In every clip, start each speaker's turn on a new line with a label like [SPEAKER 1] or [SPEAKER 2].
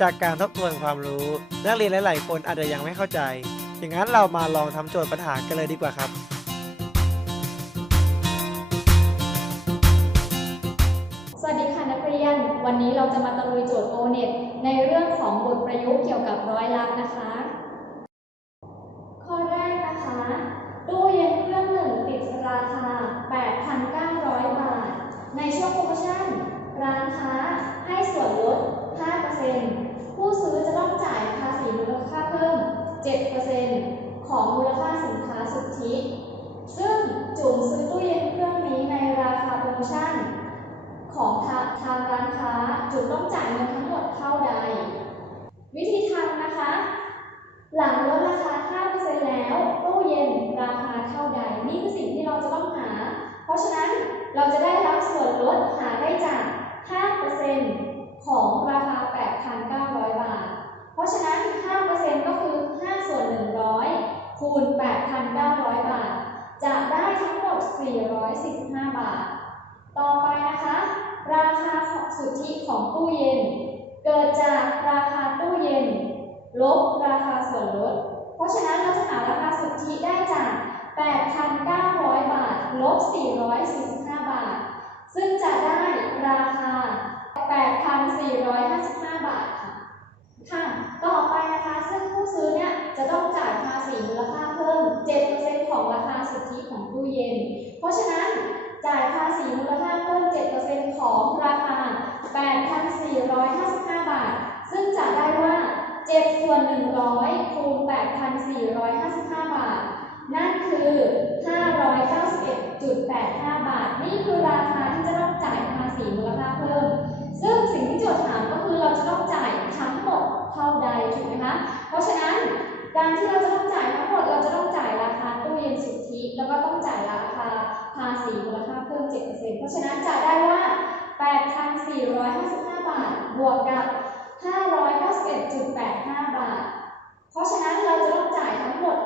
[SPEAKER 1] จากการทบทวนความรู้ นักเรียนหลาย ๆ คนอาจจะยังไม่เข้าใจ อย่างนั้นเรามาลองทำโจทย์ปัญหากันเลยดีกว่าครับ
[SPEAKER 2] สวัสดีค่ะนักเรียน วันนี้เราจะมาตะลุยโจทย์โอเน็ตในเรื่องของบทประยุกต์เกี่ยวกับร้อยลักษณ์นะคะ ข้อแรกนะคะตู้เย็นเครื่องหนึ่งติดราคา 8,900 บาท ในช่วงโปรโมชั่น ร้านค้าให้ส่วนลด 5%ผู้ซื้อจะต้องจ่ายภาษีมูลค่าเพิ่ม 7%ของมูลค่าสินค้าสุทธิ ซึ่งจุ๋มซื้อตู้เย็นเครื่องนี้ในราคาโปรโมชั่น ของทาทางร้านค้าจุดต้องจ่ายเงินทั้งหมดเท่าใด วิธีทำนะคะ หลังลดราคา 5%แล้วตู้เย็นราคาเท่าใด นี่คือสิ่งที่เราจะต้องหา เพราะฉะนั้นเราจะได้รับส่วนลดหาได้จาก 5%ของราคา 8,900 บาท เพราะฉะนั้น 5%ก็คือ 5 ส่วน 100 คูณ 8,900 บาท จะได้ทั้งหมด 415 บาท ต่อไปนะคะ ราคาสุทธิของตู้เย็น เกิดจากราคาตู้เย็น ลบราคาส่วนลด เพราะฉะนั้นเราจะหาราคาสุทธิได้จาก 8,900 บาท ลบ 445 บาท ซึ่งจะได้ราคา 8,455 บาทค่ะ ค่ะ ต่อไปนะคะ ซึ่งผู้ซื้อเนี่ยจะต้องจ่ายภาษีมูลค่าเพิ่ม 7% ของราคาสุทธิของตู้เย็น เพราะฉะนั้นจ่ายภาษีมูลค่าเพิ่ม 7%ของราคา 8,455 บาท ซึ่งจะได้ว่า 7 ส่วน 100 คูณ 8,455 บาท นั่นคือ 591.85 บาท ษีมูลค่าเพิ่ม 7%เพราะฉะนั้นจะได้ว่า 8,455 บาท บวกกับ 591.85 บาท เพราะฉะนั้นเราจะต้องจ่ายทั้งหมด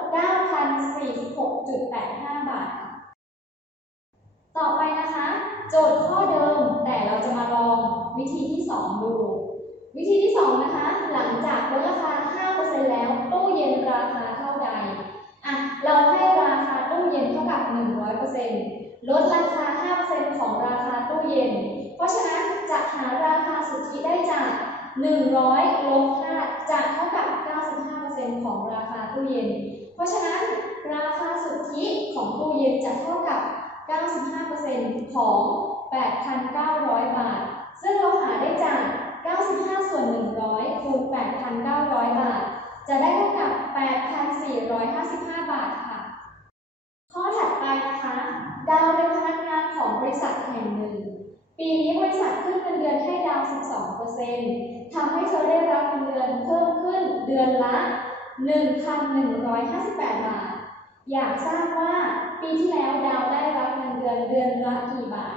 [SPEAKER 2] 9,046.85 บาท ต่อไปนะคะ โจทย์ข้อเดิม แต่เราจะมาลองวิธีที่ 2 ดู วิธีที่ 2 นะคะ หลังจากลดราคา 5%แล้วตู้เย็นราคาเท่าใดอะเราให้ราคาตู้เย็นเท่ากับ 100% ลดราคา 5%ของราคาตู้เย็น เพราะฉะนั้นจะหาราคาสุทธิได้จาก 100 ลบ 5 จะเท่ากับ 95%ของราคาตู้เย็น เพราะฉะนั้นราคาสุทธิของตู้เย็นจะเท่ากับ 95%ของ 8,900 บาท ซึ่งเราหาได้จาก 95 ส่วน 100คูณ8,900 บาท จะได้เท่ากับ 8,455 บาทค่ะ ข้อถัดไปนะคะ ดาวเป็นพนักงานของบ ริษัทแห่งหนึ่ง ปีนี้บริษัทขึ้นเงินเดือนให้ดาว 12%ทำให้เธอได้รับเงินเดือนเพิ่มขึ้นเดือนละ 1,158 บาท อยากทราบว่าปีที่แล้วดาวได้รับเงินเดือนเดือนละกี่บาท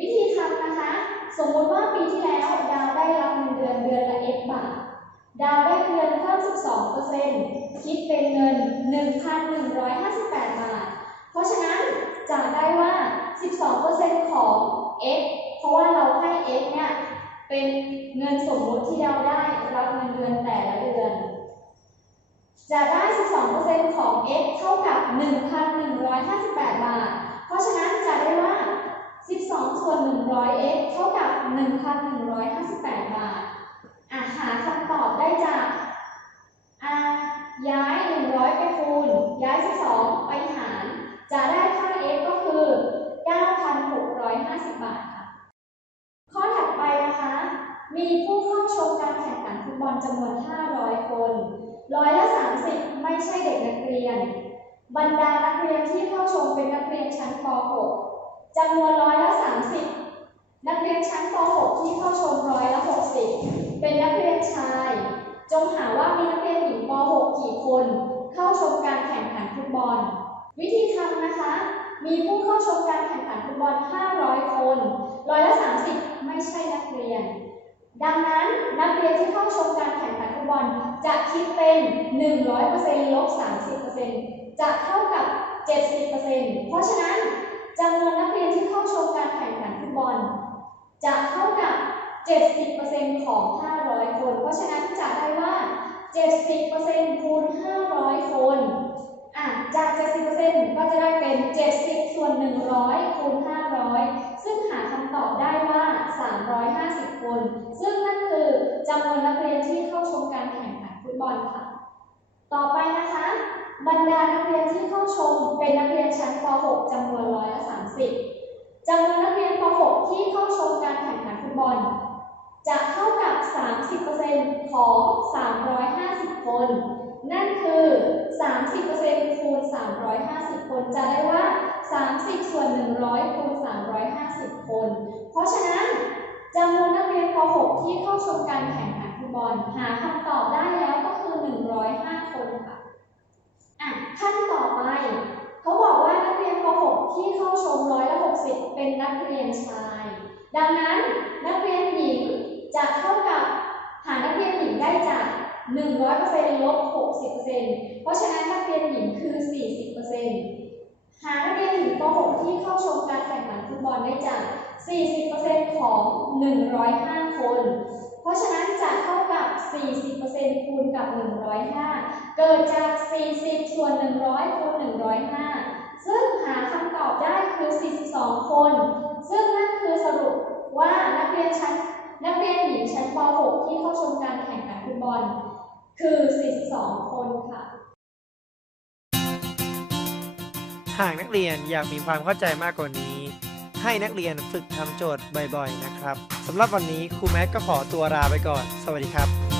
[SPEAKER 2] วิธีทำนะคะ สมมติว่าปีที่แล้วดาวได้รับเงินเดือนเดือนละ x บาท ดาวได้เงินเพิ่ม 12%คิดเป็นเงิน 1,158 บาท เพราะฉะนั้น จะได้ว่า 12%ของ x เพราะว่าเราให้ x เนี่ยเป็นเงินสมมุติที่ดาได้รับเงินเดือนแต่ละเดือน จะได้ 12%ของ x เท่ากับ 1,158 บาท เพราะฉะนั้นจะได้ว่า 12 ส่วน 100 x เท่ากับ 1,158 บาท มีผู้เข้าชมการแข่งขันฟุตบอลจำนวน 500 คนร้อยละ30 ไม่ใช่เด็กนักเรียน บรรดานักเรียนที่เข้าชมเป็นนักเรียนชั้นป .6 จำนวนร้อยละ30 นักเรียนชั้นป .6 ที่เข้าชมร้อยละ60 เป็นนักเรียนชาย จงหาว่ามีนักเรียนหญิงป .6 กี่คน เข้าชมการแข่งขันฟุตบอล วิธีทำนะคะ มีผู้เข้าชมการแข่งขันฟุตบอล 500 คน ร้อยละ 30 ไม่ใช่นักเรียน ดังนั้นนักเรียนที่เข้าชมการแข่งขันฟุตบอลจะคิดเป็น 100%ลบ30%จะเท่ากับ 70%เพราะฉะนั้นจำนวนนักเรียนที่เข้าชมการแข่งขันฟุตบอล จะเท่ากับ 70%ของ 500 คน เพราะฉะนั้นจะได้ว่า 70%คูณ 500 คนอะจาก 70%ก็จะได้เป็น 70 ส่วน 100คูณ500 ซึ่งหาคำตอบได้ว่า 350 คน ขันฟุตบอลค่ะ ต่อไปนะคะ บรรดานักเรียนที่เข้าชมเป็นนักเรียนชั้นป .6 จำนวนร้อยละ30จำนวนนักเรียนป .6 ที่เข้าชมการแข่งขันฟุตบอล จะเท่ากับ 30%ของ 350 คน นั่นคือ 30%คูณ 350 คน จะได้ว่า 30 ส่วน 100 คูณ 350 คน เพราะฉะนั้นจำนวนนักเรียนป .6 ที่เข้าชมการแข่งขันฟุตบอล หาคำตอบได้แล้วก็คือ 105 คนค่ะอะขั้นต่อไปเขาบอกว่านักเรียนป .6 ที่เข้าชมร้อยละ60 เป็นนักเรียนชาย ดังนั้นนักเรียนหญิงจะเท่ากับหานักเรียนหญิงได้จาก 100%ลบ60%เพราะฉะนั้นนักเรียนหญิงคือ 40%หานักเรียนหญิงป .6 ที่เข้าชมการแข่งขันฟุตบอลได้จาก 40%ของ 105 คน ราะฉะนั้นจะเท่ากับ 40%คูณกับ 105 เกิดจาก 40 ส่วน 100 คูณ 105 ซึ่งหาคำตอบได้คือ 42 คน ซึ่งนั่นคือสรุปว่านักเรียนชั้นนักเรียนหญิงชั้นป .6 ที่เข้าชมการแข่งขันฟุตบอล คือ 42 คนค่ะ
[SPEAKER 1] หากนักเรียนอยากมีความเข้าใจมากกว่านี้ ให้นักเรียนฝึกทำโจทย์บ่อยๆนะครับสำหรับวันนี้ครูแม็กก็ขอตัวลาไปก่อน สวัสดีครับ